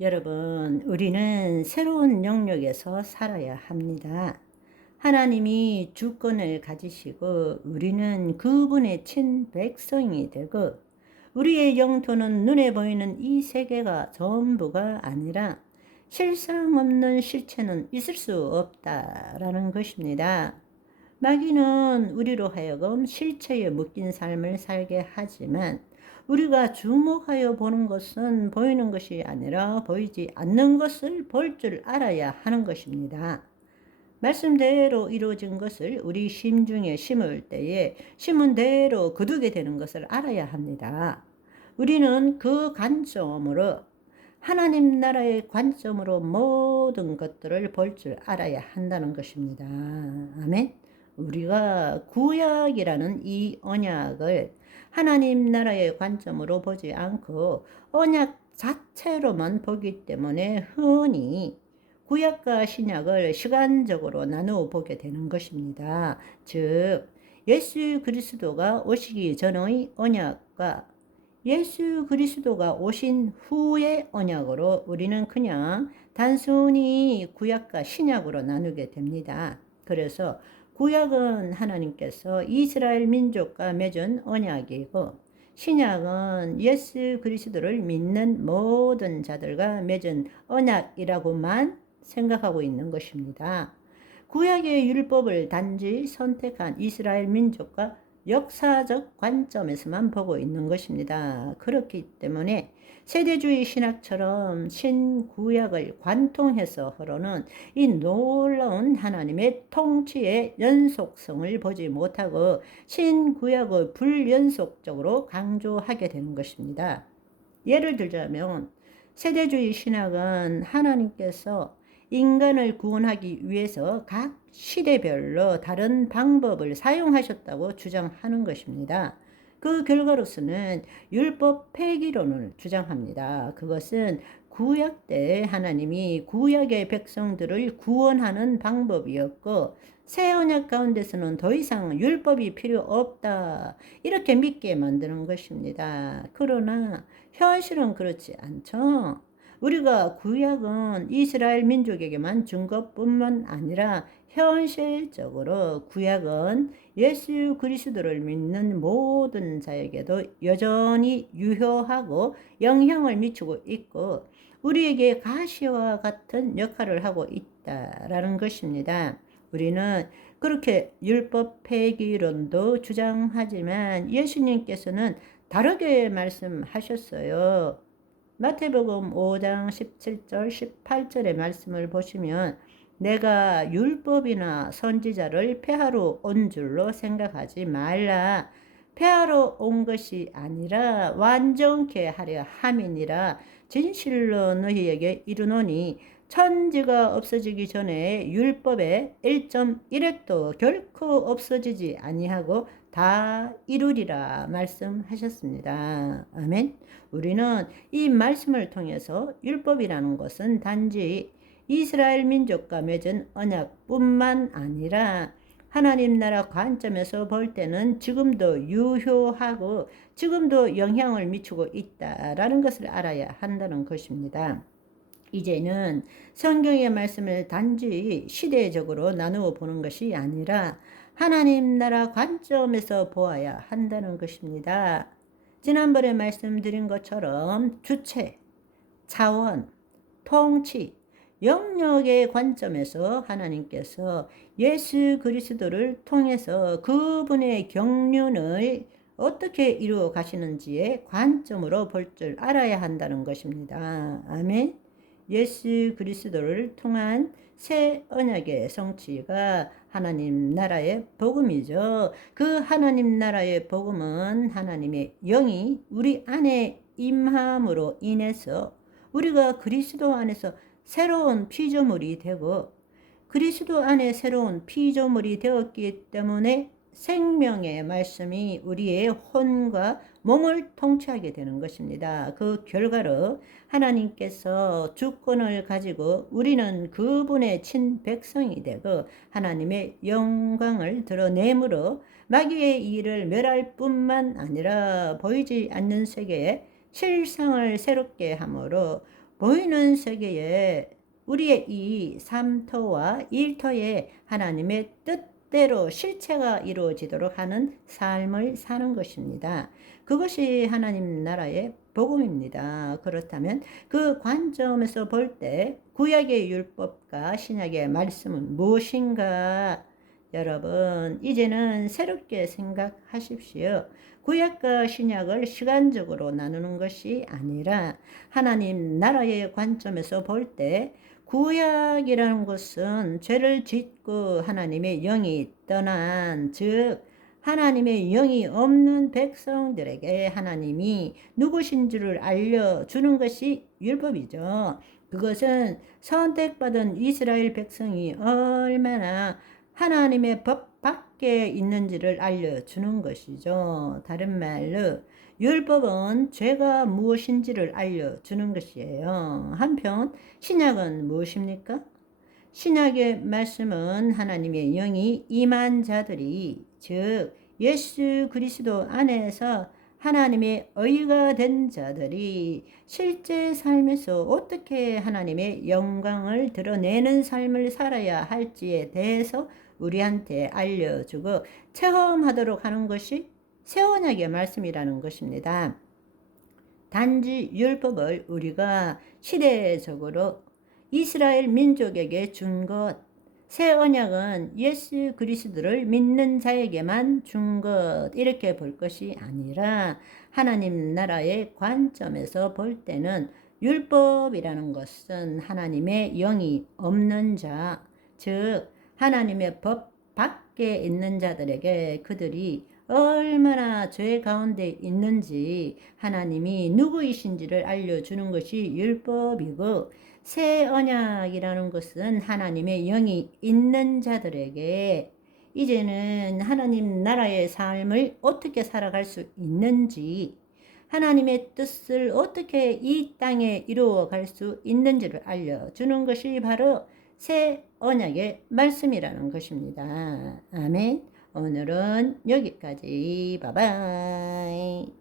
여러분, 우리는 새로운 영역에서 살아야 합니다. 하나님이 주권을 가지시고 우리는 그분의 친백성이 되고 우리의 영토는 눈에 보이는 이 세계가 전부가 아니라 실상 없는 실체는 있을 수 없다라는 것입니다. 마귀는 우리로 하여금 실체에 묶인 삶을 살게 하지만 우리가 주목하여 보는 것은 보이는 것이 아니라 보이지 않는 것을 볼 줄 알아야 하는 것입니다. 말씀대로 이루어진 것을 우리 심중에 심을 때에 심은 대로 거두게 되는 것을 알아야 합니다. 우리는 그 관점으로 하나님 나라의 관점으로 모든 것들을 볼 줄 알아야 한다는 것입니다. 아멘. 우리가 구약이라는 이 언약을 하나님 나라의 관점으로 보지 않고 언약 자체로만 보기 때문에 흔히 구약과 신약을 시간적으로 나누어 보게 되는 것입니다. 즉 예수 그리스도가 오시기 전의 언약과 예수 그리스도가 오신 후의 언약으로 우리는 그냥 단순히 구약과 신약으로 나누게 됩니다. 그래서 구약은 하나님께서 이스라엘 민족과 맺은 언약이고 신약은 예수 그리스도를 믿는 모든 자들과 맺은 언약이라고만 생각하고 있는 것입니다. 구약의 율법을 단지 선택한 이스라엘 민족과 역사적 관점에서만 보고 있는 것입니다. 그렇기 때문에 세대주의 신학처럼 신구약을 관통해서 흐르는 이 놀라운 하나님의 통치의 연속성을 보지 못하고 신구약을 불연속적으로 강조하게 되는 것입니다. 예를 들자면 세대주의 신학은 하나님께서 인간을 구원하기 위해서 각 시대별로 다른 방법을 사용하셨다고 주장하는 것입니다. 그 결과로서는 율법 폐기론을 주장합니다. 그것은 구약 때 하나님이 구약의 백성들을 구원하는 방법이었고 새 언약 가운데서는 더 이상 율법이 필요 없다 이렇게 믿게 만드는 것입니다. 그러나 현실은 그렇지 않죠. 우리가 구약은 이스라엘 민족에게만 준 것뿐만 아니라 현실적으로 구약은 예수 그리스도를 믿는 모든 자에게도 여전히 유효하고 영향을 미치고 있고 우리에게 가시와 같은 역할을 하고 있다라는 것입니다. 우리는 그렇게 율법 폐기론도 주장하지만 예수님께서는 다르게 말씀하셨어요. 마태복음 5장 17절 18절의 말씀을 보시면 내가 율법이나 선지자를 폐하러 온 줄로 생각하지 말라. 폐하러 온 것이 아니라 완전케 하려 함이니라. 진실로 너희에게 이르노니 천지가 없어지기 전에 율법의 1.1획도 결코 없어지지 아니하고 다 이루리라 말씀하셨습니다. 아멘. 우리는 이 말씀을 통해서 율법이라는 것은 단지 이스라엘 민족과 맺은 언약뿐만 아니라 하나님 나라 관점에서 볼 때는 지금도 유효하고 지금도 영향을 미치고 있다라는 것을 알아야 한다는 것입니다. 이제는 성경의 말씀을 단지 시대적으로 나누어 보는 것이 아니라 하나님 나라 관점에서 보아야 한다는 것입니다. 지난번에 말씀드린 것처럼 주체, 차원, 통치, 영역의 관점에서 하나님께서 예수 그리스도를 통해서 그분의 경륜을 어떻게 이루어 가시는지의 관점으로 볼 줄 알아야 한다는 것입니다. 아멘. 예수 그리스도를 통한 새 언약의 성취가 하나님 나라의 복음이죠. 그 하나님 나라의 복음은 하나님의 영이 우리 안에 임함으로 인해서 우리가 그리스도 안에서 새로운 피조물이 되고 그리스도 안에 새로운 피조물이 되었기 때문에 생명의 말씀이 우리의 혼과 몸을 통치하게 되는 것입니다. 그 결과로 하나님께서 주권을 가지고 우리는 그분의 친백성이 되고 하나님의 영광을 드러내므로 마귀의 일을 멸할 뿐만 아니라 보이지 않는 세계에 실상을 새롭게 하므로 보이는 세계에 우리의 이 삶터와 일터에 하나님의 뜻대로 실체가 이루어지도록 하는 삶을 사는 것입니다. 그것이 하나님 나라의 복음입니다. 그렇다면 그 관점에서 볼 때 구약의 율법과 신약의 말씀은 무엇인가? 여러분, 이제는 새롭게 생각하십시오. 구약과 신약을 시간적으로 나누는 것이 아니라 하나님 나라의 관점에서 볼 때 구약이라는 것은 죄를 짓고 하나님의 영이 떠난, 즉 하나님의 영이 없는 백성들에게 하나님이 누구신 줄을 알려주는 것이 율법이죠. 그것은 선택받은 이스라엘 백성이 얼마나 하나님의 법 밖에 있는지를 알려주는 것이죠. 다른 말로 율법은 죄가 무엇인지를 알려주는 것이에요. 한편 신약은 무엇입니까? 신약의 말씀은 하나님의 영이 임한 자들이, 즉 예수 그리스도 안에서 하나님의 의가 된 자들이 실제 삶에서 어떻게 하나님의 영광을 드러내는 삶을 살아야 할지에 대해서 우리한테 알려주고 체험하도록 하는 것이 새 언약의 말씀이라는 것입니다. 단지 율법을 우리가 시대적으로 이스라엘 민족에게 준 것, 새 언약은 예수 그리스도를 믿는 자에게만 준 것, 이렇게 볼 것이 아니라 하나님 나라의 관점에서 볼 때는 율법이라는 것은 하나님의 영이 없는 자, 즉 하나님의 법 밖에 있는 자들에게 그들이 얼마나 죄 가운데 있는지 하나님이 누구이신지를 알려주는 것이 율법이고, 새 언약이라는 것은 하나님의 영이 있는 자들에게 이제는 하나님 나라의 삶을 어떻게 살아갈 수 있는지, 하나님의 뜻을 어떻게 이 땅에 이루어 갈 수 있는지를 알려주는 것이 바로 새 언약의 말씀이라는 것입니다. 아멘. 오늘은 여기까지. 바이바이.